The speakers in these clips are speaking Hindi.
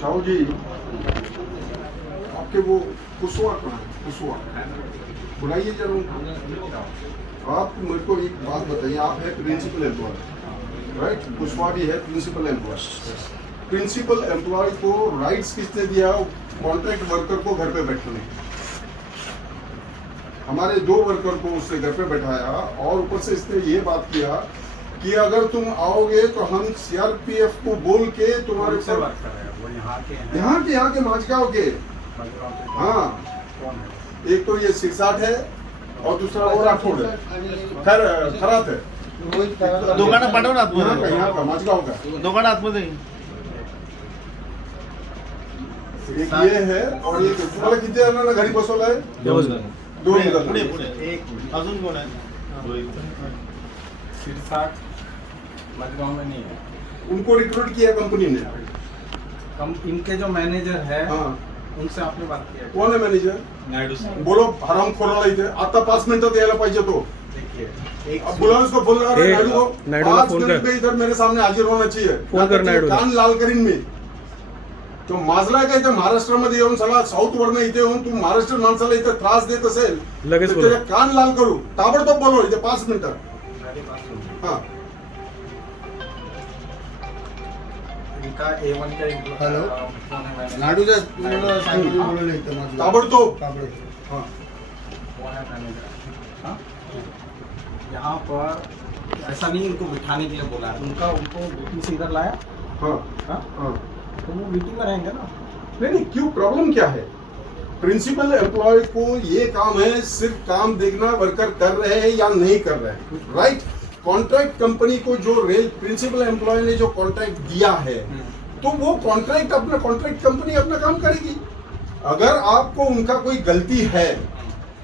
शाहू जी, आपके वो कुशवा कहाँ है? कुशवा बुलाइए जरा उनको। आप मेरे को एक बात बताइए, आप है प्रिंसिपल एम्प्लॉय, राइट? कुशवा भी है प्रिंसिपल एम्प्लॉय। प्रिंसिपल एम्प्लॉय को राइट्स किसने दिया? कॉन्ट्रैक्ट वर्कर को घर पे बैठने। हमारे 2 वर्कर को उसने घर पे बैठाया और ऊपर से इसने ये बात किया कि अगर तुम आओगे तो हम सीआरपीएफ को बोल के तुम्हारे से बात कर रहे हैं। वो यहाँ के माझगांव के। हाँ, एक तो ये 66 है और दूसरा और राठौड़ है, खरात है। दोघांना पाठव ना यहाँ का माझगांव का दोघांना आतमध्ये एक ये है और ये तुम्हाला किती जणांना घरी बसवलंय? 2 पुढे एक अजून कोण आहे? 60 मजगांव में नहीं है। उनको रिक्रूट किया कंपनी ने। इनके जो मैनेजर है, हाँ, उनसे आपने बात किया? कोण आहे मॅनेजर? नायडू साहेब बोलो हरामखोराला इथे आता 5 मिनिटात यायला पाहिजे तो। देखिए, एक अब बुलाओ उसको, फोन लगा रहे नायडू को। नायडू को 5 फोन मिनट कर। में इधर मेरे सामने हाजिर होना चाहिए। फोन कर नायडूला। कान लाल करीन मी तो माजलाय का इथे महाराष्ट्रामध्ये येऊन सगळा साऊथ वरनं इथे येऊन तू महाराष्ट्र माणसाला इथे त्रास देत असेल लगेच तर बोला। त्याचे कान लाल करू। ताबडतोब बोलव इथे 5 मिनिटात। मेरी बात सुनिए। हाँ, इनका A1 का एक हेलो। फोन है, मैंने नाडूच्या तुम्हाला सांगितलं बोलवलं इथं माझं. ताबडतोब। ताबडतोब. हाँ, वो है मैनेजर। हाँ? यहाँ पर ऐसा नहीं इनको बिठाने के लिए बोला है, उनको मीटिंग से इधर लाया। हाँ, हाँ? हाँ। तो वो मीटिंग में रहेंगे ना। नहीं, क्यों, प्रॉब्लम क्या है? प्रिंसिपल एम्प्लॉय को ये काम है, सिर्फ काम देखना वर्कर कर रहे हैं या नहीं कर रहे हैं, राइट? कॉन्ट्रैक्ट कंपनी को जो प्रिंसिपल एम्प्लॉय ने जो कॉन्ट्रैक्ट दिया है तो वो कॉन्ट्रैक्ट कंपनी अपना काम करेगी। अगर आपको उनका कोई गलती है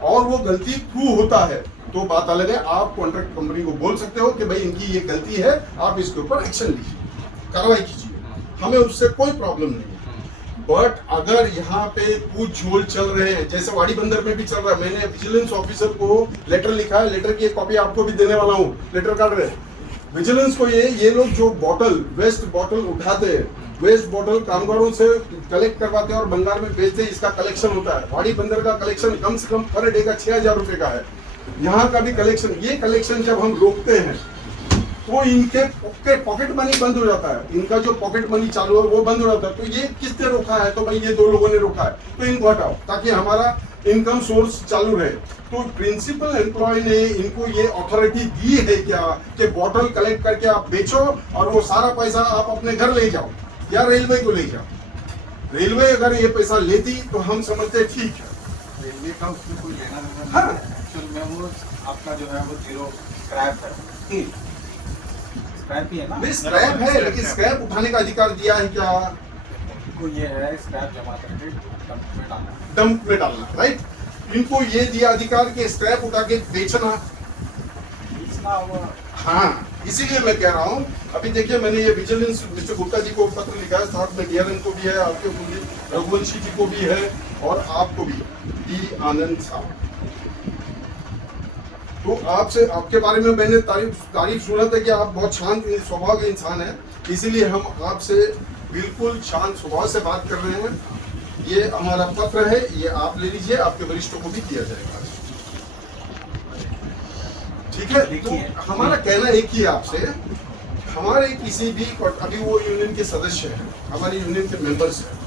और वो गलती प्रूव होता है तो बात अलग है, आप कॉन्ट्रैक्ट कंपनी को बोल सकते हो कि भाई इनकी ये गलती है, आप इसके ऊपर एक्शन लीजिए, कार्रवाई कीजिए, हमें उससे कोई प्रॉब्लम नहीं है। बट अगर यहाँ पे कुछ झोल चल रहे हैं, जैसे वाड़ी बंदर में भी चल रहा है, मैंने विजिलेंस ऑफिसर को लेटर लिखा है, लेटर की एक कॉपी आपको भी देने वाला हूँ, लेटर काट रहे हैं विजिलेंस को। ये लोग जो वेस्ट बॉटल उठाते हैं, वेस्ट बॉटल कामगारों से कलेक्ट करवाते हैं और बंगाल में बेचते हैं, इसका कलेक्शन होता है। वाड़ी बंदर का कलेक्शन कम से कम पर डे का 6000 रुपए का है। यहाँ का भी कलेक्शन, ये कलेक्शन जब हम रोकते हैं तो इनके पॉकेट मनी बंद हो जाता है, इनका जो पॉकेट मनी चालू है वो बंद हो जाता है। तो ये किसने रोका है? तो भाई ये 2 लोगों ने रोका है, तो इनको हटाओ ताकि हमारा इनकम सोर्स चालू रहे। तो प्रिंसिपल एम्प्लॉय ने इनको ये अथॉरिटी दी है क्या कि बॉटल कलेक्ट करके आप बेचो और वो सारा पैसा आप अपने घर ले जाओ या रेलवे को ले जाओ। रेलवे अगर ये पैसा लेती तो हम समझते ठीक है। रेलवे का उसमें कोई लेना देना हाँ। नहीं है। एक्चुअल में वो आपका जो है वो 0 स्क्रैप है। स्क्रैप ही है ना। स्क्रैप है, लेकिन स्क्रैप उठाने का अधिकार दिया है क्या? इनको ये है स्क्रैप जमा करके डंप में डालना। डंप में डालना, राइट? इनको ये दिया अधिकार कि स्क्रैप उठा के बेचना। इसका वो हाँ, इसीलिए मैं कह रहा हूँ। अभी देखिए, मैंने ये विजिलेंस मिस्टर गुप्ता जी को पत्र लिखा है, साथ में डीआरएम को भी है, आपके रघुवंशी जी को भी है और आपको भी, डी आनंद साहब। तो आपसे, आपके बारे में मैंने तारीफ सुना था कि आप बहुत शांत स्वभाव के इंसान हैं, इसीलिए हम आपसे बिल्कुल शांत स्वभाव से बात कर रहे हैं। ये हमारा पत्र है, ये आप ले लीजिए, आपके वरिष्ठों को भी दिया जाएगा, ठीक है? तो हमारा कहना एक ही है आपसे, हमारे किसी भी, अभी वो यूनियन के सदस्य हैं, हमारे यूनियन के मेंबर्स हैं,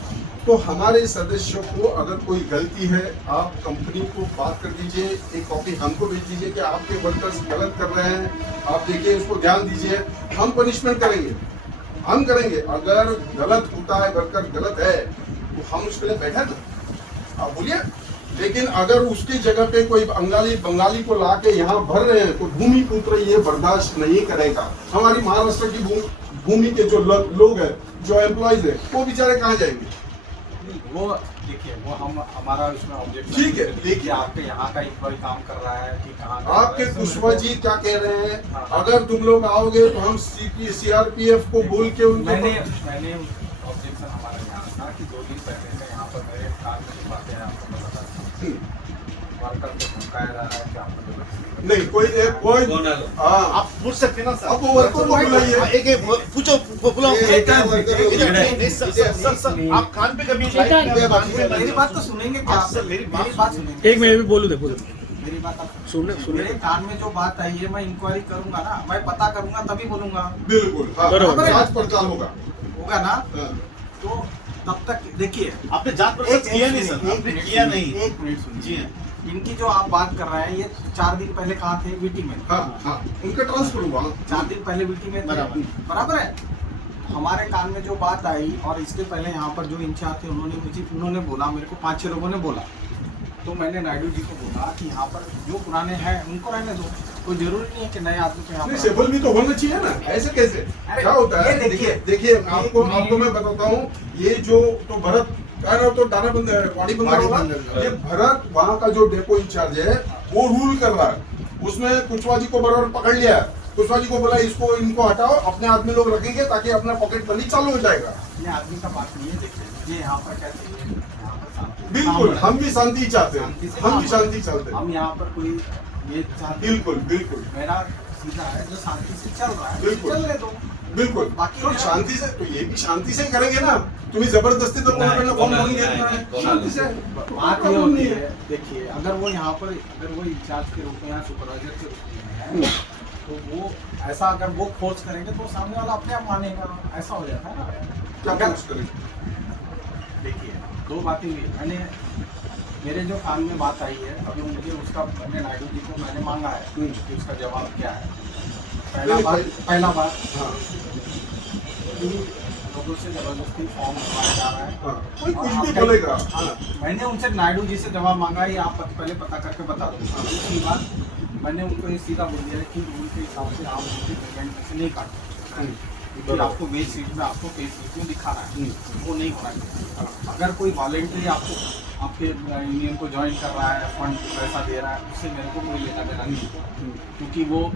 तो हमारे सदस्यों को अगर कोई गलती है, आप कंपनी को बात कर दीजिए, एक कॉपी हमको भेज दीजिए कि आपके वर्कर्स गलत कर रहे हैं, आप देखिए, उसको ध्यान दीजिए, हम पनिशमेंट करेंगे, हम करेंगे। अगर गलत होता है, वर्कर गलत है, तो हम उसके लिए बैठे ना, आप बोलिए। लेकिन अगर उसकी जगह पे कोई बंगाली को ला के यहाँ भर रहे हैं तो भूमिपुत्र ये बर्दाश्त नहीं करेगा। हमारी महाराष्ट्र की भूमि के जो लोग हैं, जो एम्प्लॉयज है, वो बेचारे कहाँ जाएंगे? वो देखिए, वो हमारा इसमें ऑब्जेक्ट ठीक है, देखिए, आपके यहाँ का एम्प्लॉय काम कर रहा है कि कहाँ आपके कुशवा जी क्या कह रहे हैं? अगर तुम लोग आओगे तो हम सीआरपीएफ को बोल के उनको, मैंने ऑब्जेक्शन हमारा यहाँ था कि 2 दिन पहले से यहाँ पर मेरे कार में बातें हैं, आपको पता था। वर्कर को धमकाया जा रहा है क्या मतलब? नहीं कोई हाँ आप पूछ सकते हैं ना सर। आप वो वर्कर को बुलाइए। एक पूछो बुलाओ। ये क्या वर्कर को इधर बुलाना है? नहीं, सर आप कान पे कभी मेरी बात तो सुनेंगे क्या आप सर मेरी बात बात सुनेंगे। एक मिनट भी बोलू दे बोलो मेरी बात आप सुनने मेरे कान में जो बात आई है मैं इंक्वायरी करूंगा ना, मैं पता करूंगा तभी बोलूंगा, बिल्कुल हाँ, बराबर। जांच पड़ताल होगा। होगा ना? हाँ, तो तब तक देखिए आपने जांच पड़ताल किया नहीं सर, आपने किया नहीं। एक मिनट जी सुनिए। हाँ। इनकी जो आप बात कर रहे हैं ये 4 दिन पहले कहाँ थे? वीटी में। हाँ हाँ उनका ट्रांसफर हुआ। 4 दिन पहले वीटी में थे। बराबर। बराबर है। हमारे कान में जो बात आई और इसके पहले यहाँ पर जो इंचार्ज थे उन्होंने बोला, मेरे को 5-6 लोगों ने बोला, तो मैंने नायडू जी को बोला कि यहाँ पर जो पुराने हैं उनको रहने दो, कोई जरूरी नहीं है कि नए आदमी को यहाँ नहीं पर। सेबल भी तो होना चाहिए ना, ऐसे कैसे अरे, क्या होता है? ये देखिए देखिए, देखिए आपको मेरी- मैं बताता हूँ। ये जो तो भरत क्या नाम तो डाना बंद वाड़ी बंदर होगा। बंदर। ये भरत वहाँ का जो डेपो इंचार्ज है वो रूल कर रहा है। उसने कुशवाहा जी को बराबर पकड़ लिया है। कुशवाहा जी को बोला इसको इनको हटाओ, अपने आदमी लोग रखेंगे ताकि अपना पॉकेट मनी चालू हो जाएगा। ये आदमी का बात नहीं है। देखिए ये यहाँ पर कैसे यहाँ पर शांति- बिल्कुल काम हम भी शांति चाहते शांति हैं, से हम भी काम शांति चाहते हैं। हम यहाँ पर कोई ये चाहते हैं। बिल्कुल बिल्कुल मेरा सीधा है जो शांति से चल रहा है बिल्कुल। चलने दो। बिल्कुल बाकी तो मेरा- शांति से तो ये भी शांति से करेंगे ना। तुम्हें जबरदस्ती तो नहीं, फॉर्म कौन नहीं नहीं, देना है, कौन शांति से बात ये होती है, देखिए अगर वो यहाँ पर अगर वो इंचार्ज के रूप में या सुपरवाइजर के रूप में है तो वो ऐसा अगर वो फोर्स करेंगे तो सामने वाला अपने आप मानेगा, ऐसा हो जाता है ना। क्या अगर- फोर्स करेंगे? देखिए 2 बातें हुई। मैंने मेरे जो कान में बात आई है अभी मुझे उसका मैंने नायडू जी को मैंने मांगा है कि उसका जवाब क्या है। पहला बात हाँ कि लोगों से जबरदस्ती फॉर्म भरवाया जा रहा है। हाँ कोई कुछ और भी आपका- बोलेगा। हाँ, मैंने उनसे नायडू जी से जवाब मांगा है, आप पहले पता करके बता दो। दूसरी बात मैंने उनको ये सीधा बोल दिया है कि रूल के हिसाब से आप उनकी पेमेंट में से नहीं काटो, क्योंकि आपको वेज शीट में आपको पे शीट में दिखा रहा है, वो नहीं होना चाहिए। अगर कोई वॉलेंटरी आपको आपके यूनियन को ज्वाइन कर रहा है, फंड पैसा दे रहा है, उससे मेरे को कोई लेना देना नहीं है, क्योंकि वो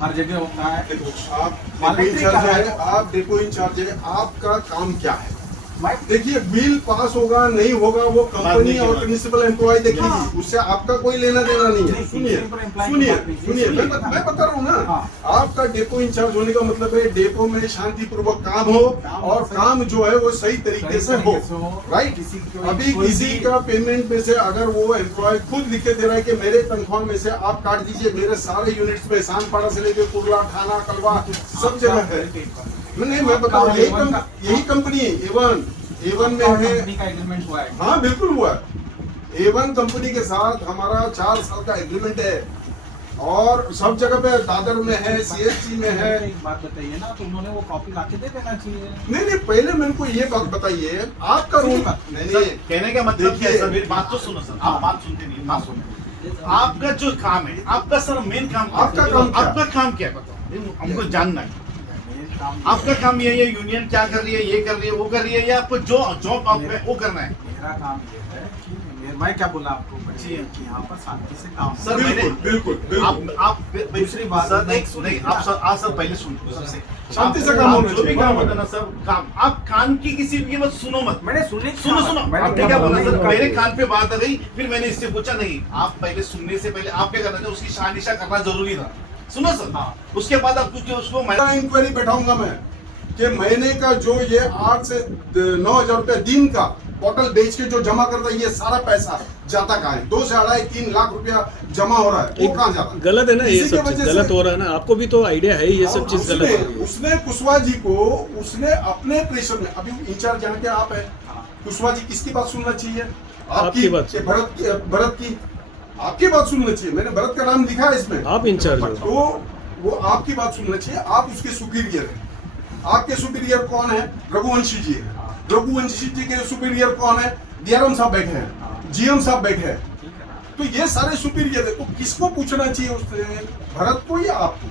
हर जगह होता है। देखो आप डेपो वॉलेंटरी इंचार्ज कर रहा है, है। आप डेपो इंचार्ज है, आपका काम क्या है? मैं देखिए बिल पास होगा नहीं होगा वो कंपनी की और बात। प्रिंसिपल एम्प्लॉय देखेगी, हाँ। उससे आपका कोई लेना देना नहीं है। नहीं, सुनिए principal employee सुनिए की बात नहीं, सुनिए सुनिए। मैं बता रहा हूँ ना। हाँ। आपका डेपो इंचार्ज होने का मतलब है डेपो में शांतिपूर्वक काम हो और सही- काम जो है वो सही तरीके से हो। राइट किसी को अभी कोई किसी भी- का पेमेंट में से अगर वो एम्प्लॉय खुद लिख के दे रहा है कि मेरे तनख्वाह में से आप काट दीजिए, मेरे सारे यूनिट्स में सानपाड़ा से लेके कुर्ला थाना कलवा सब जगह है। नहीं मैं बता रहा हूँ यही कंपनी एवन में है। कंपनी का एग्रीमेंट हुआ है। हाँ बिल्कुल हुआ है। एवन कंपनी के साथ हमारा 4 साल का एग्रीमेंट है और सब जगह पे दादर में है, सीएससी में है। एक बात बताइए ना, तो उन्होंने वो कॉपी लाके दे देना चाहिए। नहीं पहले मेरे को ये बात बताइए आपका रूल नहीं सर, नहीं कहने का मतलब क्या है सर? देखिए- मेरी बात तो सुनो सर, हाँ। आप बात सुनते नहीं, बात सुनो। आपका जो काम है, आपका सर मेन काम क्या है? आपका काम क्या है? आपका काम क्या है बताओ, हमको जानना है। मेरे काम आपका काम ये है, यूनियन क्या कर रही है, ये कर रही है, वो कर रही है, या आपको जो जॉब आप वो करना है? मेरा काम ये है कि मैं क्या बोला आपको जी। कि यहाँ पर शांति से काम सर, हो। मैंने- बिल्कुल बिल्कुल आप दूसरी बात- सर नहीं, नहीं आप सर पहले सुन सबसे शांति से आप- काम आप होना जो भी चाहिए, काम बराबर। होता है ना सर, काम आप कान की किसी की बात सुनो मत। मैंने सुनने सुनो मैंने आपने क्या बोला सर? बोला? मेरे कान पे बात आ गई, फिर मैंने इससे पूछा नहीं, आप पहले सुनने से पहले आप क्या करना था, उसकी शानिशा करना जरूरी था। सुनो सर, हाँ। उसके बाद आप कुछ उसको मैं इंक्वायरी बैठाऊंगा मैं कि महीने का जो ये 8 से 9,000 रुपए दिन का बोतल बेच के जो जमा करता है ये सारा पैसा जाता कहाँ है? 2 से 2.5-3 लाख रुपया जमा हो रहा है, वो कहाँ जाता है? गलत है ना ये इसी की सब चीज वजह गलत से- हो रहा है ना, आपको भी तो आइडिया है ये सब चीज गलत हो रही है। उसने कुशवाहा जी को उसने अपने प्रेशर में अभी इंचार्ज यहाँ के आप है, कुशवाहा जी किसकी बात सुनना चाहिए? आपकी बात कि भरत की आपकी बात सुनना चाहिए। मैंने भरत का नाम लिखा है इसमें। आप इंचार्ज हो। तो वो आपकी बात सुनना चाहिए, आप उसके सुपीरियर हैं। आपके सुपीरियर कौन है? रघुवंशी जी है। रघुवंशी जी के सुपीरियर कौन है? डीआरएम साहब बैठे हैं, जीएम साहब बैठे हैं। तो ये सारे सुपीरियर है, तो किसको पूछना चाहिए उससे? भरत को या आपको?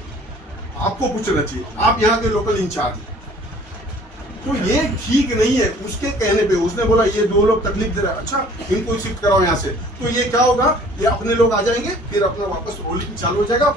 आपको पूछना चाहिए, आप यहाँ के लोकल इंचार्ज हैं। तो ये ठीक नहीं है। उसके कहने पे उसने बोला ये 2 लोग तकलीफ दे रहे हैं, अच्छा इनको शिफ्ट कराओ यहाँ से, तो ये क्या होगा, ये अपने लोग आ जाएंगे, फिर अपना वापस रोलिंग चालू हो जाएगा,